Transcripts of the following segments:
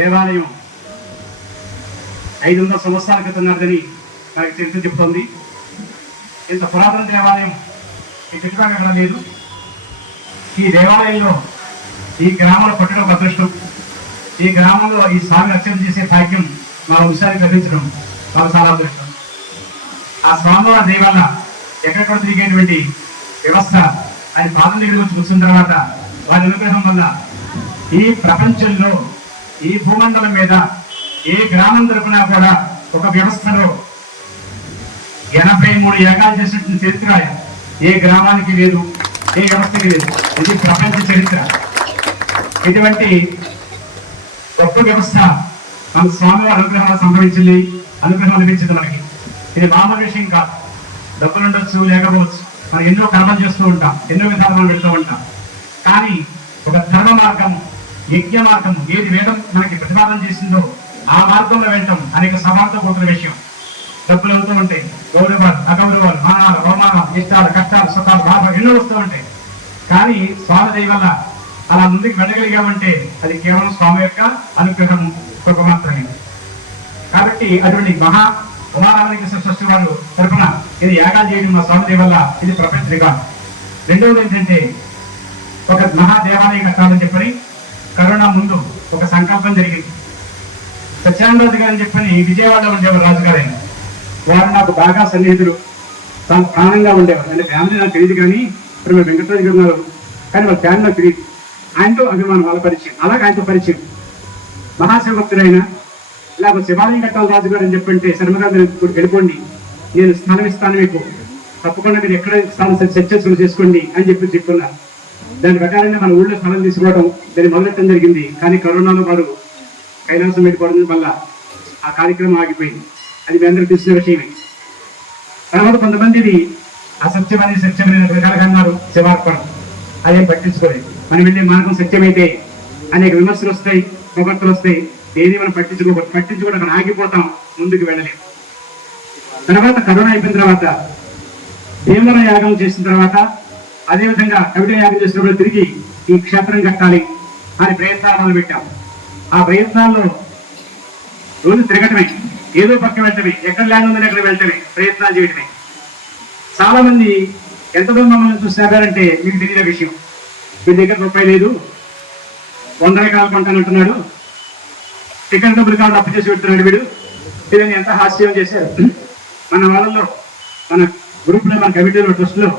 దేవాలయం ఐదు వందల సంవత్సరాల క్రితం ఉన్నదని నాకు చరిత్ర చెబుతోంది. ఇంత పురాతన దేవాలయం ఈ చుట్టుపక్కల ఎక్కడ లేదు. ఈ దేవాలయంలో ఈ గ్రామంలో పట్టడం ఒక అదృష్టం. ఈ గ్రామంలో ఈ స్వామి రక్షణ చేసే భాగ్యం మా వంశానికి గర్వించడం మాకు చాలా అదృష్టం. ఆ స్వామివారి దయ ఎక్కడెక్కడ తిరిగేటువంటి వ్యవస్థ ఆయన పాదం దగ్గర వచ్చి కూర్చున్న తర్వాత వారి అనుగ్రహం వల్ల ఈ ప్రపంచంలో ఈ భూమండలం మీద ఏ గ్రామం తరపున కూడా ఒక వ్యవస్థలో ఎనభై మూడు యాగాలు చేసినటువంటి చరిత్ర ఏ గ్రామానికి లేదు ఏ వ్యవస్థకి లేదు. ఇది ప్రపంచ చరిత్ర. ఇటువంటి గొప్ప వ్యవస్థ మన స్వామివారి అనుగ్రహం సంభవించింది అనుగ్రహం లభించింది మనకి. ఇది మామూలు విషయం కాదు. డబ్బులు ఉండొచ్చు లేకపోవచ్చు. మనం ఎన్నో కర్మలు చేస్తూ ఉంటాం ఎన్నో విధాలు మనం పెడుతూ ఉంటాం. కానీ ఒక ధర్మ మార్గం యజ్ఞ మార్గం ఏది వేదం మనకి ప్రతిపాదన చేసిందో ఆ మార్గంలో వెళ్ళటం అనేక సమార్థ కూడిన విషయం. డబ్బులు అవుతూ ఉంటాయి. గౌరవాలు అగౌరవాలు మానాలు అవమానాలు ఇష్టాలు కష్టాలు సుఖాలు లాభాలు ఎన్నో వస్తూ ఉంటాయి. కానీ స్వామి దయ వల్ల అలా ముందుకు వెళ్ళగలిగామంటే అది కేవలం స్వామి యొక్క అనుగ్రహం కృప మాత్రమే. కాబట్టి అటువంటి మహా ఉమారామలింగేశ్వర సృష్టి వారు తరపున ఇది యాగాలు చేయడం మా స్వామి వల్ల ఇది ప్రపంచ రికార్డు. రెండవది ఏంటంటే ఒక మహాదేవాలయం కట్టాలని చెప్పని కరోనా ముందు ఒక సంకల్పం జరిగింది. సత్యానందరాజు గారు అని చెప్పని విజయవాడలో ఉండేవారు రాజుగారైన వారు నాకు బాగా సన్నిహితులు. తాను ప్రాణంగా ఉండేవారు. అంటే ఫ్యామిలీ నాకు తెలియదు కానీ ఇప్పుడు మేము వెంకటరాజు గారు ఉన్నారు. కానీ వాళ్ళ ఫ్యామిలీ నాకు తెలియదు. ఆయనతో అభిమానం వాళ్ళ పరిచయం. అలాగే ఆయనతో పరిచయం. మహాశివభక్తుడైన ఇలా శివాలయం కట్టాలి రాజు గారు అని చెప్పంటే శర్మగారు మీరు ఇప్పుడు వెళ్ళిపోండి. నేను స్థానం ఇస్తాను మీకు. తప్పకుండా మీరు ఎక్కడ స్థానం సెట్ చేసుకుని చేసుకోండి అని చెప్పి చెప్పున్నారు. దాని ప్రకారంగా మన ఊళ్ళో స్థలం తీసుకోవడం దాన్ని మొదలెట్టడం జరిగింది. కానీ కరోనాలో వారు కైలాసం పెట్టుకోవడం వల్ల ఆ కార్యక్రమం ఆగిపోయింది. అది మీ అందరికీ తెలిసిన విషయమే. తర్వాత కొంతమందిది అసత్యమని సత్యమైన రకాలుగా అన్నారు. శివార్పణ. అదేం పట్టించుకోలేదు. మనం వెళ్ళే మార్గం సత్యమైతే అనేక విమర్శలు వస్తాయి ప్రవర్తలు వస్తాయి. ఏది మనం పట్టించుకోకూడదు. పట్టించుకోవడం అక్కడ ఆగిపోతాం ముందుకు వెళ్ళలేము తర్వాత కరోనా అయిపోయిన తర్వాత భీమవర యాగం చేసిన తర్వాత అదేవిధంగా కవిట యాగం చేసినప్పుడు తిరిగి ఈ క్షేత్రం కట్టాలి అని ప్రయత్నాలు పెట్టాం. ఆ ప్రయత్నాల్లో రోజు తిరగటమే ఏదో పక్క వెళ్ళటమే ఎక్కడ ల్యాండ్ ఉందని అక్కడ వెళ్ళటమే ప్రయత్నాలు చేయటమే. చాలా మంది ఎంత దూరం మమ్మల్ని చూసినారంటే మీకు తెలియని విషయం. మీ దగ్గర రూపాయి లేదు వంద రకాలు కొంటానంటున్నాడు. టికెట్ డబ్బులు కావాలి అప్పు చేసి పెడుతున్నాడు వీడు. ఇదని ఎంత హాస్యం చేశారు. మన వాళ్ళలో మన గ్రూప్లో మన కమిటీలో ట్రస్ట్లో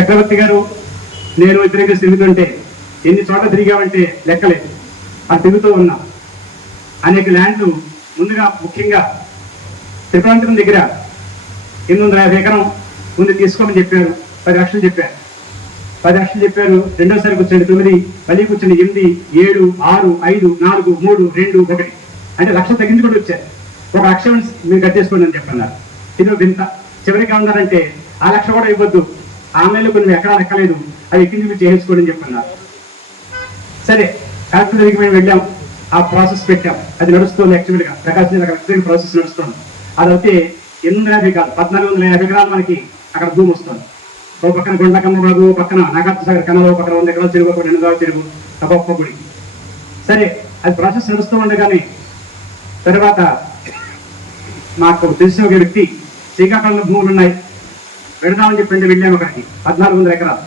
చక్రవర్తి గారు నేను ఇద్దరు తిరుగుతుంటే ఎన్ని చోట్ల తిరిగామంటే లెక్కలేదు. అది తిరుగుతూ ఉన్నా అనేక ల్యాండ్లు ముందుగా ముఖ్యంగా త్రిపురాంతరం దగ్గర ఎనిమిది వందల యాభై ఎకరం ముందు తీసుకోమని చెప్పారు. పది లక్షలు చెప్పారు. పది లక్షలు చెప్పారు. రెండోసారి కూర్చోండి తొమ్మిది మళ్ళీ కూర్చొని ఎనిమిది ఏడు ఆరు ఐదు నాలుగు మూడు రెండు ఒకటి. అంటే లక్ష తగ్గించుకుంటూ వచ్చారు. ఒక లక్ష మీరు కట్టేసుకోండి అని చెప్పన్నారు. ఇది వింత. చివరికి ఏమన్నారంటే ఆ లక్ష కూడా ఇవ్వద్దు. ఆన్లైన్లో కొన్ని ఎకరాలు ఎక్కలేదు అవి ఎక్కించి మీరు చేయించుకోండి అని చెప్పన్నారు సరే కలెక్టర్ దగ్గరికి మేము వెళ్ళాం. ఆ ప్రాసెస్ పెట్టాం. అది నడుస్తుంది యాక్చువల్గా. ప్రకాశం జిల్లా కలెక్టర్ ప్రాసెస్ నడుస్తుంది. అదైతే ఎనిమిది వందల యాభై కాదు పద్నాలుగు వందల యాభై ఎకరాలు మనకి అక్కడ భూమి వస్తుంది. ఓ పక్కన కొండకమ్మ బాగు పక్కన నాగార్జున సాగర్ కన్నలో పక్కన వంద ఎకరాలు చెరువు ఒక రెండు చెరువు తప్ప గుడి. సరే అది ప్రాసెస్ నడుస్తూ ఉండగానే తర్వాత మాకు తెలిసిన ఒక వ్యక్తి శ్రీకాకుళంలో భూములు ఉన్నాయి. పెడదామని చెప్పి వెళ్ళాము అక్కడికి. పద్నాలుగు వందల ఎకరాలు.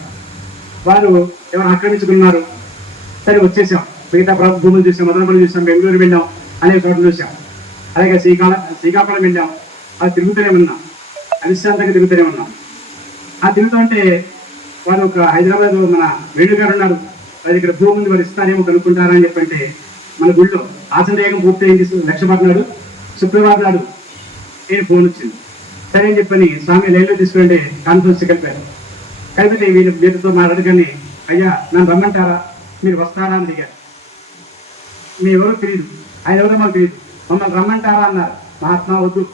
వారు ఎవరు ఆక్రమించుకున్నారు? సరే వచ్చేసాం. మిగతా భూములు చూసాం మదనపల్లి చూసాం బెంగళూరు వెళ్ళాం అనేక చోట్ల చూసాం. అలాగే శ్రీకాళ శ్రీకాకుళం వెళ్ళాం. అది తిరుగుతూనే ఉన్నాం. అవిశ్రాంతంగా తిరుగుతూనే ఉన్నాం. ఆ తిరుగుతుంటే వారు ఒక హైదరాబాద్ మన వేణు గారు ఉన్నారు. వారి దగ్గర భూమి ఉంది వారు ఇస్తారేమో కనుక్కుంటారా అని చెప్పంటే మన గుళ్ళో ఆచండేయకం పూర్తయింది లక్ష్యపడినాడు నాడు శుక్రవారం నాడు నేను ఫోన్ వచ్చింది. సరే అని చెప్పని స్వామి లైన్లో తీసుకుంటే కాన్ఫరెన్స్ కలిపారు. కలిపితే వీళ్ళు వీరితో మాట్లాడుకొని అయ్యా నన్ను రమ్మంటారా? మీరు వస్తారా? అని అడిగారు. మీ ఎవరు తెలియదు ఆయన ఎవరో మాకు తెలియదు మమ్మల్ని రమ్మంటారా? అన్నారు. మహాత్మా వద్దు.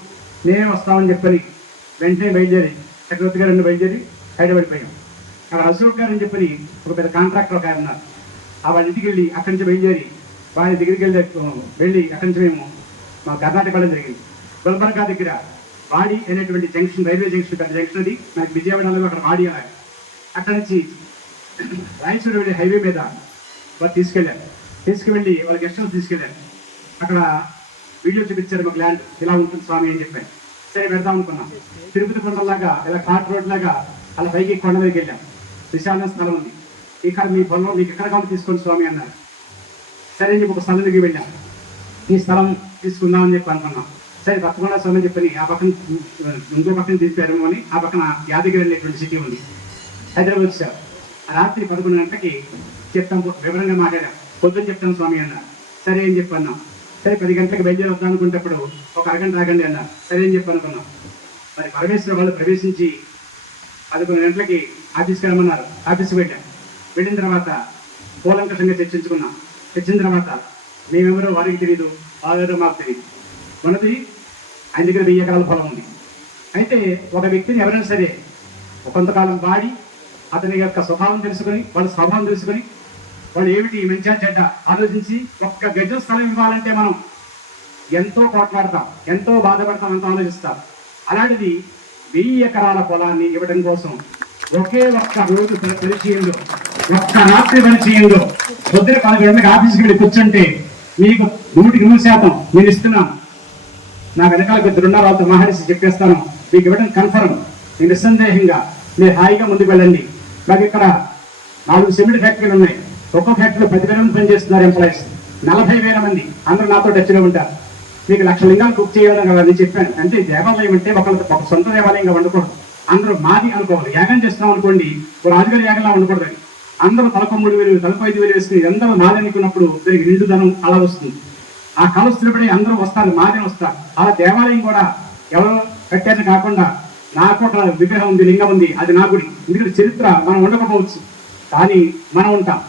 నేనే వస్తామని చెప్పని వెంటనే బయలుదేరి చక్రవర్తి గారు బయలుదేరి హైదరాబాద్ పోయాం. అక్కడ అశోక్ గారు అని చెప్పని ఒక పెద్ద కాంట్రాక్టర్ ఒక ఆయన ఉన్నారు. ఆ వాళ్ళ ఇంటికి వెళ్ళి అక్కడి నుంచి బయలుదేరి వాళ్ళ దగ్గరికి వెళ్ళి వెళ్ళి అక్కడి నుంచి మేము మా కర్ణాటక వెళ్ళడం జరిగింది. గుల్బర్గా దగ్గర వాడి అనేటువంటి జంక్షన్ రైల్వే జంక్షన్ పెద్ద జంక్షన్ అది. మనకి విజయవాడలో అక్కడ వాడి అలాగే అక్కడి నుంచి రాయచూరు వెళ్ళే హైవే మీద వాళ్ళు తీసుకెళ్ళారు తీసుకువెళ్ళి వాళ్ళ గెస్ట్ హౌస్ తీసుకెళ్ళారు అక్కడ వీడియో చూపించారు మాకు ల్యాండ్. ఇలా ఉంటుంది స్వామి అని చెప్పాను సరే పెడదాం అనుకున్నాం. తిరుపతి కొండలాగా ఇలా ఘాట్ రోడ్ లాగా అలా పైకి కొండ మీదకి వెళ్ళాం. విశాలమైన స్థలం ఉంది. ఇక్కడ మీ పొలం మీకు ఎక్కడ కావాలి తీసుకోండి స్వామి అన్నారు. సరే అని చెప్పి ఒక స్థలం దగ్గరికి వెళ్ళాం. ఈ స్థలం తీసుకుందామని చెప్పి అనుకున్నాం. సరే తప్పకుండా స్వామి చెప్పని ఆ పక్కన ఇంకో పక్కన దింపారేమో అని ఆ పక్కన యాదగిరి అనేటువంటి సిటీ ఉంది. హైదరాబాద్ సార్ రాత్రి పదకొండు గంటలకి చెప్తాం వివరంగా మాట్లాడాం. పొద్దున్న చెప్తాం స్వామి అన్న. సరే అని చెప్పి అన్నాం. సరే పది గంటలకు బయలుదేరి వద్దాం అనుకున్నప్పుడు ఒక అరగంట రాగండి అన్న. సరే అని చెప్పి అనుకున్నాం. మరి పరమేశ్వర వాళ్ళు ప్రవేశించి పదకొండు గంటలకి ఆఫీస్కి వెళ్ళమన్నారు ఆఫీస్కి వెళ్ళాం. వెళ్ళిన తర్వాత కూలంకషంగా చర్చించుకున్నాం. తెచ్చిన తర్వాత మేమెవరో వారికి తెలియదు వాళ్ళెవరో మాకు తెలియదు మనది ఆయన దగ్గర వెయ్యి ఎకరాల పొలం ఉంది. అయితే ఒక వ్యక్తిని ఎవరైనా సరే కొంతకాలం వాడి అతని యొక్క స్వభావం తెలుసుకొని వాళ్ళ స్వభావం తెలుసుకొని వాళ్ళు ఏమిటి మంచిగా చెడ్డ ఆలోచించి ఒక్క గజం స్థలం ఇవ్వాలంటే మనం ఎంతో కోట్లాడతాం ఎంతో బాధపడతాం అంత ఆలోచిస్తాం. అలాంటిది వెయ్యి ఎకరాల పొలాన్ని ఇవ్వడం కోసం ఒకే ఒక్క రోజు పరిచయంలో ఒక్క రాత్రి పరిచయంలో పొద్దున పది గంటలకు ఆఫీస్కి వెళ్ళి కూర్చుంటే మీకు నూటికి నూరు శాతం నేను ఇస్తున్నాను. నా వెనకాల ఇద్దరు వాళ్ళతో మహర్షి చెప్పేస్తాను. మీకు ఇవ్వడం కన్ఫర్మ్ నేను నిస్సందేహంగా మీరు హాయిగా ముందుకు వెళ్ళండి. నాకు ఇక్కడ నాలుగు సిమెంట్ ఫ్యాక్టరీలు ఉన్నాయి. ఒక్కో ఫ్యాక్టరీలో పది మంది పనిచేస్తున్నారు ఎంప్లాయీస్ నలభై వేల మంది. అందరూ నాతో టచ్లో ఉంటారు. మీకు లక్ష లింగాలు బుక్ చేయాలని అని నేను చెప్పాను. అంటే దేవాలయం అంటే ఒకళ్ళ ఒక సొంత దేవాలయంగా ఉండకూడదు. అందరూ మాది అనుకోవాలి. యాగం చేస్తున్నాం అనుకోండి ఒక రాజుగారి యాగంలా ఉండకూడదు అందరూ తలకు మూడు వేలు తలకు ఐదు వేలు వేసుకుని అందరూ మాది అనుకున్నప్పుడు దీనికి నిండుదనం అలా వస్తుంది. ఆ కళ అందరూ వస్తారు మాదే వస్తారు. అలా దేవాలయం కూడా ఎవరో కట్టారు కాకుండా నాకు ఒక విగ్రహం ఉంది లింగం ఉంది అది నా గుడి. ఎందుకంటే చరిత్ర మనం ఉండకపోవచ్చు. కానీ మనం ఉంటాం.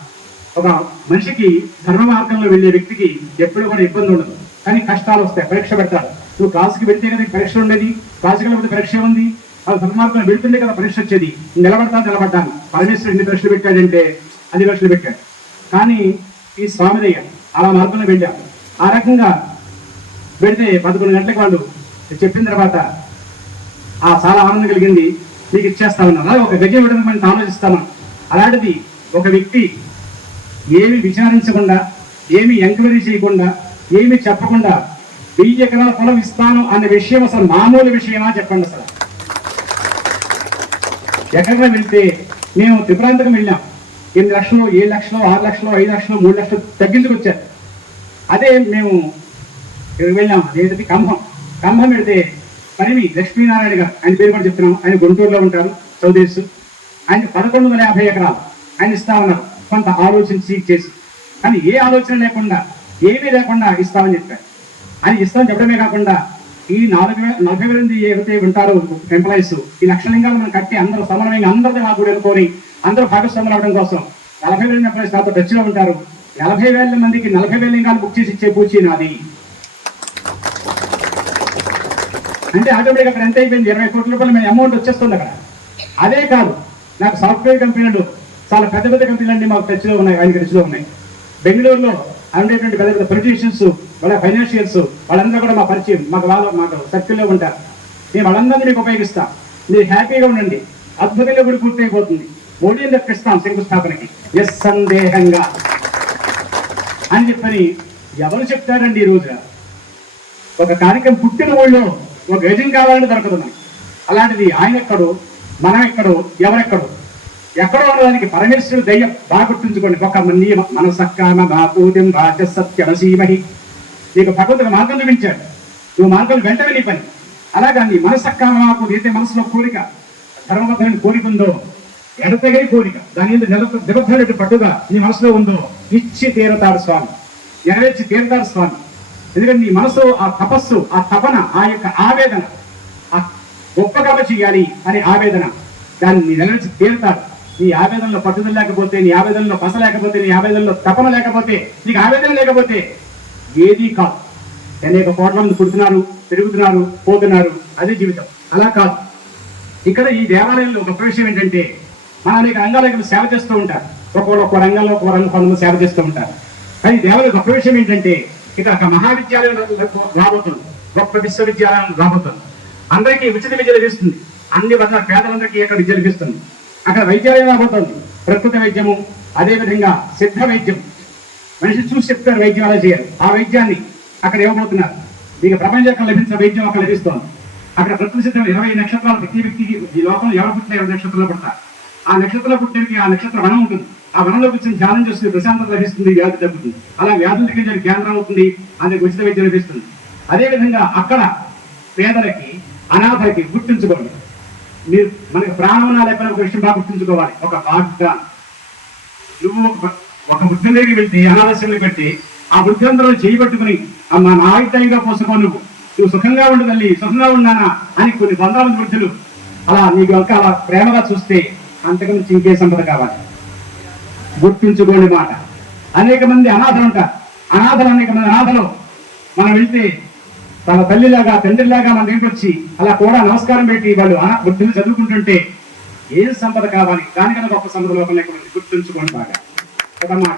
ఒక మనిషికి ధర్మ మార్గంలో వెళ్ళే వ్యక్తికి ఎప్పుడూ కూడా ఇబ్బంది ఉండదు. కానీ కష్టాలు వస్తాయి పరీక్ష పెడతారు నువ్వు క్లాసుకి వెళ్తే కదా పరీక్ష ఉండేది క్లాసుకి వెళ్ళిపోతే పరీక్ష ఉంది అది ధర్మ మార్గంలో వెళ్తుండే కదా పరీక్ష వచ్చేది. నిలబడతాను నిలబడ్డాను. పరమేశ్వరుడు ఎన్ని పరీక్షలు పెట్టాడంటే అది పరీక్షలు పెట్టాడు. కానీ ఈ స్వామిదయ్య అలా మార్గంలో వెళ్ళాడు. ఆ రకంగా పెడితే పదకొండు గంటలకు వాళ్ళు చెప్పిన తర్వాత ఆ చాలా ఆనందం కలిగింది. మీకు ఇచ్చేస్తామన్నారు అలాగే ఒక గజ ఇవ్వడం మనం ఆలోచిస్తామా అలాంటిది ఒక వ్యక్తి ఏమి విచారించకుండా ఏమి ఎంక్వైరీ చేయకుండా ఏమి చెప్పకుండా వెయ్యి ఎకరాల పొలం ఇస్తాను అనే విషయం అసలు మామూలు విషయమా చెప్పండి అసలు? ఎక్కడికైనా వెళ్తే మేము త్రిపురాంతకం వెళ్ళాం. ఎనిమిది లక్షలు ఏడు లక్షలు ఆరు లక్షలు ఐదు లక్షలు మూడు లక్షలు తగ్గించుకొచ్చారు. అదే మేము వెళ్ళాం. అదేంటి కంభం. కంభం పెడితే పరిమి లక్ష్మీనారాయణ గారు ఆయన పేరు కూడా చెప్తున్నాం ఆయన గుంటూరులో ఉంటారు చౌదేశ్ ఆయన పదకొండు వందల యాభై ఎకరాలు ఆయన ఇస్తా ఉన్నారు. కొంత ఆలోచించి చేసి. కానీ ఏ ఆలోచన లేకుండా ఏమీ లేకుండా ఇస్తామని చెప్పారు. ఆయన ఇస్తామని చెప్పడమే కాకుండా ఈ నాలుగు వేల నలభై వేల మంది ఏవైతే ఉంటారో ఎంప్లాయీస్ ఈ లక్షలింగాలు మనం కట్టి అందరూ సమన్వయంగా అందరితో నాకు అనుకొని అందరూ భాగస్వాములు అవడం కోసం నలభై వేల ఎంప్లాయీస్ నాతో టచ్లో ఉంటారు. నలభై వేల మందికి నలభై వేల లింగాలు బుక్ చేసి ఇచ్చే పూచి నాది. అంటే ఆటోమేటిక్ అక్కడ ఎంత అయిపోయింది? ఇరవై కోట్ల రూపాయలు మేము అమౌంట్ వచ్చేస్తుంది అక్కడ. అదే కాదు నాకు సాఫ్ట్వేర్ కంపెనీలు చాలా పెద్ద పెద్ద కంపెనీలు అండి మాకు టచ్లో ఉన్నాయి ఆయన టచ్లో ఉన్నాయి. బెంగళూరులో ఉండేటువంటి పెద్ద పెద్ద పొలిటీషియన్స్ వాళ్ళ ఫైనాన్షియల్స్ వాళ్ళందరూ కూడా మా పరిచయం మాకు వాళ్ళ మాకు సర్కిల్లో ఉంటారు. మేము వాళ్ళందరినీ మీకు ఉపయోగిస్తాం. మీరు హ్యాపీగా ఉండండి. అద్భుతంగా కూడా పూర్తయిపోతుంది. మోడీని తెప్పిస్తాం శంకుస్థాపనకి. ఎస్ సందేహంగా అని చెప్పని ఎవరు చెప్తారండి ఈ రోజు? ఒక కార్యక్రమం పుట్టిన ఊళ్ళో ఒక గజం కావాలంటే దొరకదు మనకి. అలాంటిది ఆయన ఎక్కడో మనం ఎక్కడో ఎవరెక్కడో. ఎక్కడో ఉన్నదానికి పరమేశ్వరుడు దయ్యం బాగా గుర్తుంచుకోండి. ఒక నీ మన సక్కామ బాపూతిం రాజ సత్యమసీమహి నీకు భగవంతుడు మార్గం చూపించాడు నువ్వు మార్గం వెంటనే నీ పని. అలాగా నీ మనసక్కామ బాపూతి అయితే మనసులో కోరిక ధర్మబద్ధమైన కోరిక ఉందో ఎడతెగని కోరిక. దాని మీద నిల నిబద్ధమైన పట్టుద నీ మనసులో ఉందో ఇచ్చి తీరతాడు స్వామి. నెరవేర్చి తీరతాడు స్వామి. ఎందుకంటే నీ మనసు ఆ తపస్సు ఆ తపన ఆ యొక్క ఆవేదన ఆ గొప్పగా చేయాలి అనే ఆవేదన దాన్ని నెరవేర్చి తీరతాడు. నీ ఆవేదనలో పట్టుదల లేకపోతే నీ ఆవేదనలో పస లేకపోతే నీ ఆవేదనలో తపన లేకపోతే నీకు ఆవేదన లేకపోతే ఏదీ కాదు. అనేక కోట్ల మంది పుడుతున్నారు పెరుగుతున్నారు పోతున్నారు అదే జీవితం. అలా కాదు. ఇక్కడ ఈ దేవాలయంలో ఒక విషయం ఏంటంటే అనేక రంగాలకు సేవ చేస్తూ ఉంటారు. ఒక్కొక్క ఒక్కో రంగంలో ఒక్కో రంగం కొంతమంది సేవ చేస్తూ ఉంటారు. కానీ దేవాలయ గొప్ప విషయం ఏంటంటే ఇక్కడ ఒక మహావిద్యాలయం రాబోతుంది. గొప్ప విశ్వవిద్యాలయం రాబోతుంది. అందరికీ ఉచిత విద్య లభిస్తుంది. అన్ని వర్గాల పేదలందరికీ ఇక్కడ విద్య లభిస్తుంది. అక్కడ వైద్యాలయం రాబోతుంది. ప్రకృతి వైద్యము అదేవిధంగా సిద్ధ వైద్యం. మనిషి చూసి చెప్తారు వైద్యం అలా చేయాలి. ఆ వైద్యాన్ని అక్కడ ఇవ్వబోతున్నారు. మీకు ప్రపంచం లభించిన వైద్యం అక్కడ లభిస్తుంది. అక్కడ ప్రకృతి సిద్ధం ఇరవై నక్షత్రాలు ప్రతి వ్యక్తికి ఈ లోకంలో ఎవరు పుట్టిన ఇరవై నక్షత్రాలు పుడతారు. ఆ నక్షత్రంలో పుట్టినకి ఆ నక్షత్ర వనం ఉంటుంది. ఆ వనంలో కూర్చొని ధ్యానం చేస్తుంది ప్రశాంతత లభిస్తుంది వ్యాధి తగ్గుతుంది. అలా వ్యాధులు తగ్గించడానికి కేంద్రం అవుతుంది అందుకు ఉచిత వైద్యం లభిస్తుంది. అదేవిధంగా అక్కడ పేదలకి అనాథలకి గుర్తించుకోండి. మీరు మనకి ప్రాణం లేకపోయినా ఒక విషయం బాగా గుర్తుంచుకోవాలి. ఒక వాగ్దానం. నువ్వు ఒక వృద్ధం దగ్గరికి వెళ్తే అనాలస్యంలో పెట్టి ఆ వృద్ధంతరం చేయబట్టుకుని మా నా ఆయుధంగా పోసుకో నువ్వు. నువ్వు సుఖంగా ఉండు తల్లి సుఖంగా ఉన్నానా అని కొన్ని వందల మంది వృద్ధులు అలా నీకు ఒక అలా ప్రేమగా చూస్తే అంతకుమించి ఇంకే సంపద కావాలి. గుర్తించుకోండి మాట. అనేక మంది అనాథలు ఉంటారు. అనాథలు అనేక మంది అనాథలు మనం వెళ్తే తన తల్లిలాగా తండ్రిలాగా మన దగ్గరికి వచ్చి అలా కూడా నమస్కారం పెట్టి వాళ్ళు అనా- చదువుకుంటుంటే ఏం సంపద కావాలి? దానికన్నా గొప్ప సంపద లోపల గుర్తుంచుకోండి బాగా. ఒక మాట.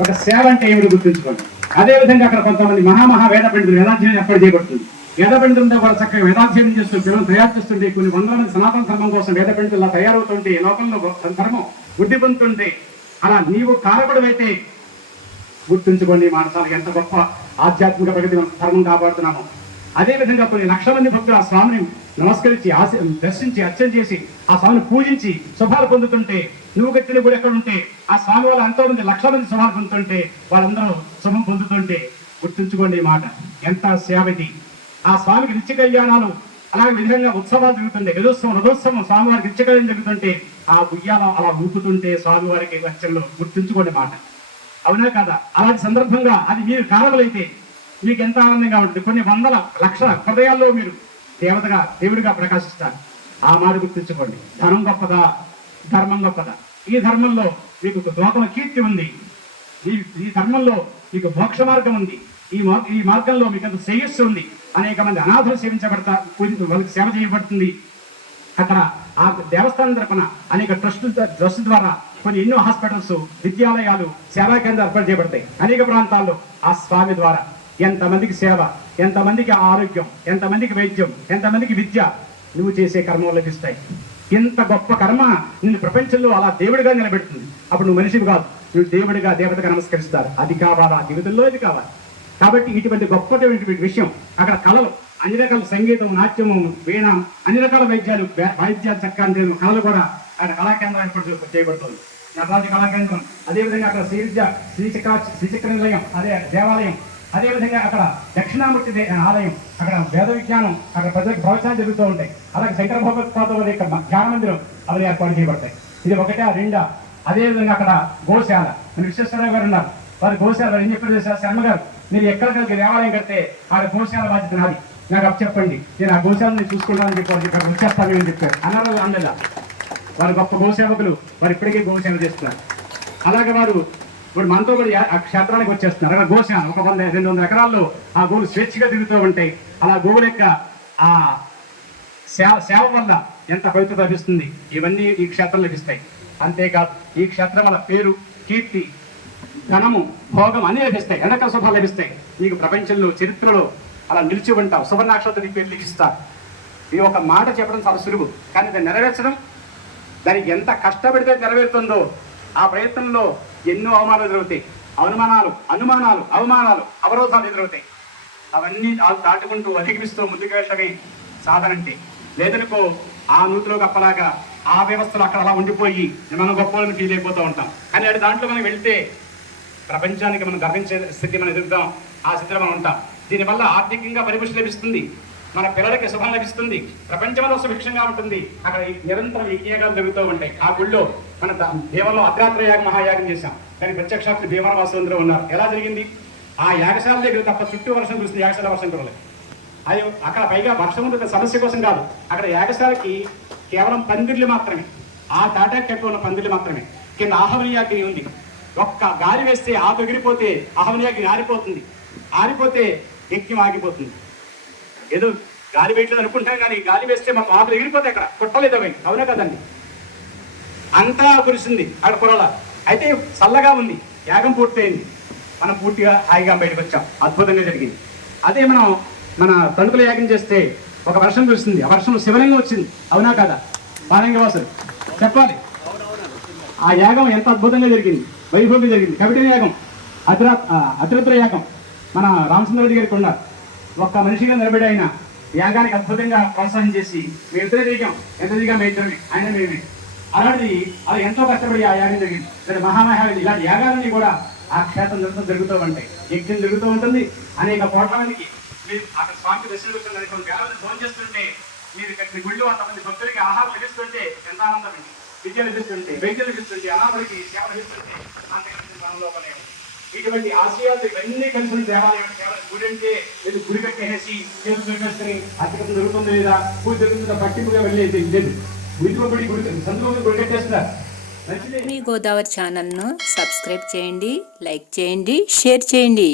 ఒక సేవ అంటే ఏమిటి గుర్తుంచుకోండి. అదే విధంగా అక్కడ కొంతమంది మహామహా వేద పండితులు వేదాధ్యయనం ఎప్పుడు చేయబడుతుంది వేద పండితులతో కూడా చక్కగా వేదాధ్యయనం చేస్తూ పిల్లలు తయారు చేస్తుంటే కొన్ని వందల సనాతన ధర్మం కోసం వేద పండితులు ఇలా తయారవుతుంటే లోకంలో ధర్మం వృద్ధి పొందుతుంటే అలా నీవు కారపడమైతే గుర్తుంచుకోండి మాట ఎంత గొప్ప ఆధ్యాత్మిక ప్రగతి ధర్మం కాపాడుతున్నాము. అదేవిధంగా కొన్ని లక్షల మంది భక్తులు ఆ స్వామిని నమస్కరించి ఆశ దర్శించి అర్చన చేసి ఆ స్వామిని పూజించి శుభాలు పొందుతుంటే నువ్వు కట్టిన గుడి ఎక్కడ ఉంటే ఆ స్వామి వాళ్ళు ఎంతో మంది లక్షల మంది శుభాలు పొందుతుంటే వాళ్ళందరూ శుభం పొందుతుంటే గుర్తుంచుకోండి మాట. ఎంత సేవ ఇది. ఆ స్వామికి నిత్య కళ్యాణాలు అలాగే విధంగా ఉత్సవాలు జరుగుతుంటే రథోత్సవం రథోత్సవం స్వామివారికి నిత్య కళ్యాణం జరుగుతుంటే ఆ ఉయ్యాల అలా ఊపుతుంటే స్వామివారికి లక్ష్యంలో గుర్తుంచుకోండి మాట. అవునా కదా? అలాంటి సందర్భంగా అది మీరు కాలములైతే మీకు ఎంత ఆనందంగా ఉంటుంది. కొన్ని వందల లక్షల హృదయాల్లో మీరు దేవతగా దేవుడిగా ప్రకాశిస్తారు. ఆ మాట గుర్తుంచుకోండి. ధనం గొప్పదా? ధర్మం గొప్పదా? ఈ ధర్మంలో మీకు ఒక లోపల కీర్తి ఉంది. ఈ ఈ ధర్మంలో మీకు మోక్ష మార్గం ఉంది. ఈ ఈ మార్గంలో మీకు అంత శ్రేయస్సు ఉంది. అనేక మంది అనాథులు సేవించబడతా వాళ్ళకి సేవ చేయబడుతుంది. అక్కడ ఆ దేవస్థానం తరపున అనేక ట్రస్ట్ ట్రస్ట్ ద్వారా కొన్ని ఎన్నో హాస్పిటల్స్ విద్యాలయాలు సేవా కేంద్రాలు ఏర్పాటు చేయబడతాయి. అనేక ప్రాంతాల్లో ఆ స్వామి ద్వారా ఎంతమందికి సేవ ఎంతమందికి ఆరోగ్యం ఎంతమందికి వైద్యం ఎంతమందికి విద్య నువ్వు చేసే కర్మలు లభిస్తాయి. ఇంత గొప్ప కర్మ నిన్ను ప్రపంచంలో అలా దేవుడిగా నిలబెడుతుంది. అప్పుడు నువ్వు మనిషివి కాదు. నువ్వు దేవుడిగా దేవతగా నమస్కరిస్తారు. అది కావాలా? జీవితంలో ఇది కావాలి. కాబట్టి ఇటువంటి గొప్పటువంటి విషయం అక్కడ కళలు అన్ని రకాల సంగీతం నాట్యము వీణ అన్ని రకాల వైద్యాలు వై- వాయిద్యాలు చక్కని కళలు కూడా అక్కడ కళాకేంద్రాన్ని ఏర్పాటు చేయబడుతుంది. నటరాజు కళాకేంద్రం అదేవిధంగా అక్కడ శ్రీజ శ్రీచక్ర శ్రీచక్ర నిలయం అదే దేవాలయం అదేవిధంగా అక్కడ దక్షిణామూర్తి ఆలయం అక్కడ వేద విజ్ఞానం అక్కడ ప్రజలకు ప్రవచనాలు జరుగుతూ ఉంటాయి. అలాగే శంకర భగవత్పాదం అనే యొక్క ధ్యాన మందిరం అవి ఏర్పాటు చేయబడతాయి. ఇది ఒకటే రెండా అదేవిధంగా అక్కడ గోశాల. మన విశ్వేశ్వరరావు గారు ఉన్నారు. వారి గోశాల వారు ఏం చెప్పారు శర్మ గారు. నేను ఎక్కడ కలిగి దేవాలయం కడితే ఆ గోశాల బాధ్యత నాది. నాకు అప్పు చెప్పండి. నేను ఆ గోశాలని చూసుకుంటానని చెప్పారు ఇక్కడ వచ్చేస్తాను అని చెప్పారు. అన్నారు అందులో వారు గొప్ప గోసేవకులు. వారు ఇప్పటికే గోసేవ చేస్తున్నారు. అలాగే వారు ఇప్పుడు మనతో కూడా ఆ క్షేత్రానికి వచ్చేస్తున్నారు. అక్కడ గోశాల ఒక వంద రెండు వందల ఎకరాల్లో ఆ గోలు స్వేచ్ఛగా తిరుగుతూ ఉంటాయి. అలా గోవుల యొక్క ఆ సేవ సేవ వల్ల ఎంత పవిత్రత లభిస్తుంది? ఇవన్నీ ఈ క్షేత్రం లభిస్తాయి. అంతేకాదు ఈ క్షేత్రం వల్ల పేరు కీర్తి ధనము భోగం అన్ని లభిస్తాయి వెనక శుభాలు లభిస్తాయి. నీకు ప్రపంచంలో చరిత్రలో అలా నిలిచి ఉంటావు సువర్ణాక్షరతో నీ పేరు లిఖిస్తారు ఈ ఒక మాట చెప్పడం చాలా సులువు కానీ దాన్ని నెరవేర్చడం దానికి ఎంత కష్టపడితే నెరవేరుతుందో ఆ ప్రయత్నంలో ఎన్నో అవమానాలు ఎదురవుతాయి. అవమానాలు అనుమానాలు అవమానాలు అవరోధాలు ఎదురవుతాయి. అవన్నీ దాటుకుంటూ అధిగమిస్తూ ముందుకు వెళ్ళడమే సాధనంటే లేదనుకో ఆ నూతిలో గప్పలాగా ఆ వ్యవస్థలు అక్కడ అలా ఉండిపోయి మనం గొప్పలను ఫీల్ అయిపోతూ ఉంటాం. కానీ అటు దాంట్లో మనం వెళ్తే ప్రపంచానికి మనం గర్వించే స్థితి మనం ఎదుగుతాం ఆ స్థితిలో మనం ఉంటాం. దీనివల్ల ఆర్థికంగా పరిపుష్టి లభిస్తుంది. మన పిల్లలకి శుభం లభిస్తుంది. ప్రపంచంలో సుభిక్షంగా ఉంటుంది. అక్కడ ఈ నిరంతరం యజ్ఞయాగాలు జరుగుతూ ఉంటాయి. ఆ గుళ్ళో మన ద- భీమలో అగ్రాత్ర యాగ మహాయాగం చేశాం. కానీ ప్రత్యక్షాస్త్రి భీమన వాసులందరూ ఉన్నారు. ఎలా జరిగింది? ఆ యాగశాల దగ్గర తప్ప చుట్టూ వర్షం చూస్తుంది యాగశాల వర్షం కురలేదు అది అక్కడ పైగా వర్షం ఉంటుంది. సమస్య కోసం కాదు. అక్కడ యాగశాలకి కేవలం పందిర్లు మాత్రమే. ఆ టాటా కెప్ ఉన్న పందిర్లు మాత్రమే. కింద ఆహవనీయాగ్ని ఉంది. ఒక్క గాలి వేస్తే ఆకు ఎగిరిపోతే ఆహవనీయాగ్ని ఆరిపోతుంది ఆరిపోతే యజ్ఞం ఆగిపోతుంది ఏదో గాలి వేయట్లేదు అనుకుంటాం కానీ గాలి వేస్తే మాకు ఆకులు ఎగిరిపోతే అక్కడ. కుట్టలేదు అవి. అవునా కదండి? అంతా కురిసింది అక్కడ పొరల. అయితే చల్లగా ఉంది. యాగం పూర్తయింది. మనం పూర్తిగా హాయిగా బయటకు వచ్చాం. అద్భుతంగా జరిగింది. అదే మనం మన తణుకుల యాగం చేస్తే ఒక వర్షం కురిసింది. ఆ వర్షం శివలింగం వచ్చింది. అవునా కదా? పారంగవాసులు చెప్పాలి. ఆ యాగం ఎంత అద్భుతంగా జరిగింది. వైభవంగా జరిగింది. కవిట యాగం అతిరా ఆ, యాగం. మన రామచంద్రరెడ్డి గారి కొండ. ఒక్క మనిషిగా నిలబడి ఆయన యాగానికి అద్భుతంగా ప్రోత్సాహం చేసి మేము ఇద్దరే దిగాం ఎంత మేము ఇద్దరమే ఆయన మేమే. అలాంటిది అది ఎంతో కష్టపడి ఆ యాగం జరిగింది. సరే మహామహావి ఇలాంటి యాగాలన్నీ కూడా ఆ క్షేత్రం జరుగుతూ జరుగుతూ ఉంటాయి. యజ్ఞం జరుగుతూ ఉంటుంది. అనేక కోట్ల మందికి. మీరు అక్కడ స్వామికి దర్శనం ఇస్తున్నారు కొన్ని మంది ఫోన్ చేస్తుంటే మీరు ఇక్కడ గుళ్ళు అంతమంది భక్తులకి ఆహారం లభిస్తుంటే ఎంత ఆనందం అండి. విద్య లభిస్తుంటే వైద్యం లభిస్తుంటే అనాథలకి సేవ లభిస్తుంటే అంతకంటే దానిలో పనే ఇటువంటి ఆశయాలు ఇవన్నీ కలిసిన దేవాలయం అంటే కేవలం గుడి అంటే లేదు గుడి కట్టేసి చేతులు పెట్టేసుకుని అతికం జరుగుతుంది లేదా? పూజ దొరుకుతుందా పట్టింపుగా వెళ్ళేది లేదు. వీటిలో పడి గుడి సందులో గుడి కట్టేస్తున్నారు. మీ గోదావరి ఛానల్ను సబ్స్క్రైబ్ చేయండి లైక్ చేయండి షేర్ చేయండి.